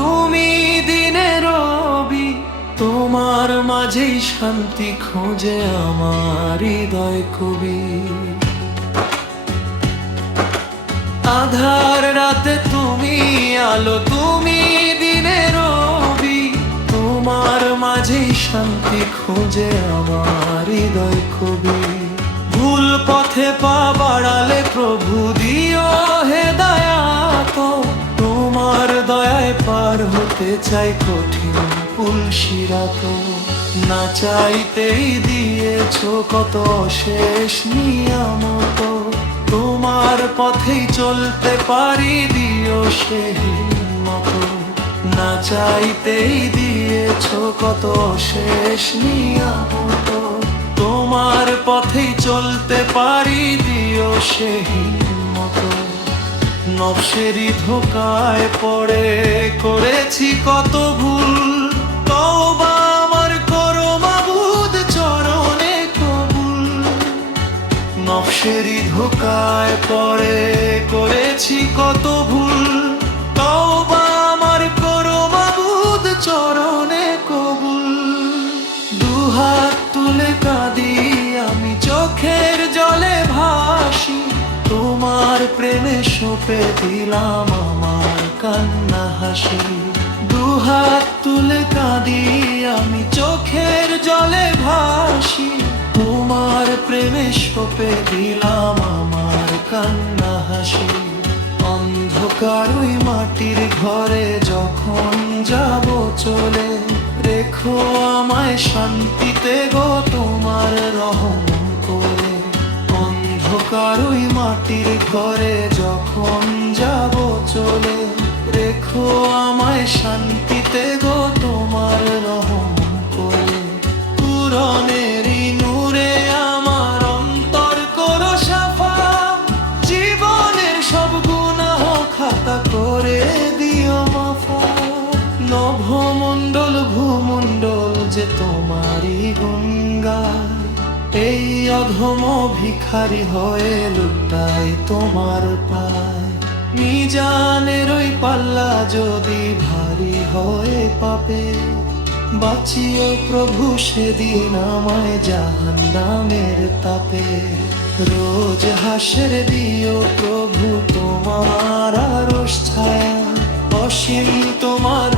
তুমি দিনের রবি, তোমার মাঝেই শান্তি খোঁজে আমার হৃদয় কবি। আধার রাতে তুমি আলো, তুমি দিনের রবি, তোমার মাঝেই শান্তি খোঁজে আমার হৃদয় কবি। ভুল পথে পা বাড়ালে প্রভু দিও হেদায়াত, তোমার দয়ায় পার হতে চাই কঠিন পুল সিরাত। না চাইতেই দিয়েছ কত অশেষ নিয়ামত, তোমার পথেই চলতে পারি দিও সে হিম্মত। না চাইতেই দিয়েছ কত অশেষ নিয়ামত, তোমার পথেই চলতে পারি দিও সে হিম্মত। নফসেরই ধোকায় পড়ে করেছি কত ভুল, তওবা আমার করো মাবুদ চরণে কবুল। নফসেরই ধোকায় পড়ে করেছি কত ভুল, তওবা আমার করো মাবুদ চরণে কবুল। দুহাত তুলে কাঁদি আমি চোখের জলে ভাসি, তোমার প্রেমে সঁপে দিলাম আমার কান্না হাসি। দুহাত তুলে কাঁদি আমি চোখের জলে ভাসি, তোমার প্রেমে সঁপে দিলাম আমার কান্না হাসি। অন্ধকার ওই মাটির ঘরে যখন যাব চলে, রেখো আমায় শান্তিতে গো তোমার রহম করে। অন্ধকার ওই মাটির ঘরে যখন যাব চলে, রেখো আমায় শান্তিতে গো তোমার রহম করে। পুরনেরই নূরে আমার অন্তর করো সাফা, জীবনের সব গুনাহ খাতা করে দিও মাফা। নভমণ্ডল ভূমণ্ডল যে তোমারই গুণ গায়, এই অধম ভিখারি হয়ে লুটাই তোমার পায়। মিজানের ওই পাল্লা যদি ভারী হয়ে পাবে, বাঁচিও প্রভু সেদিন আমায় জাহান্নামের তাপে। রোজ হাসের দিও প্রভু তোমার আরশ ছায়া, অসীম তোমার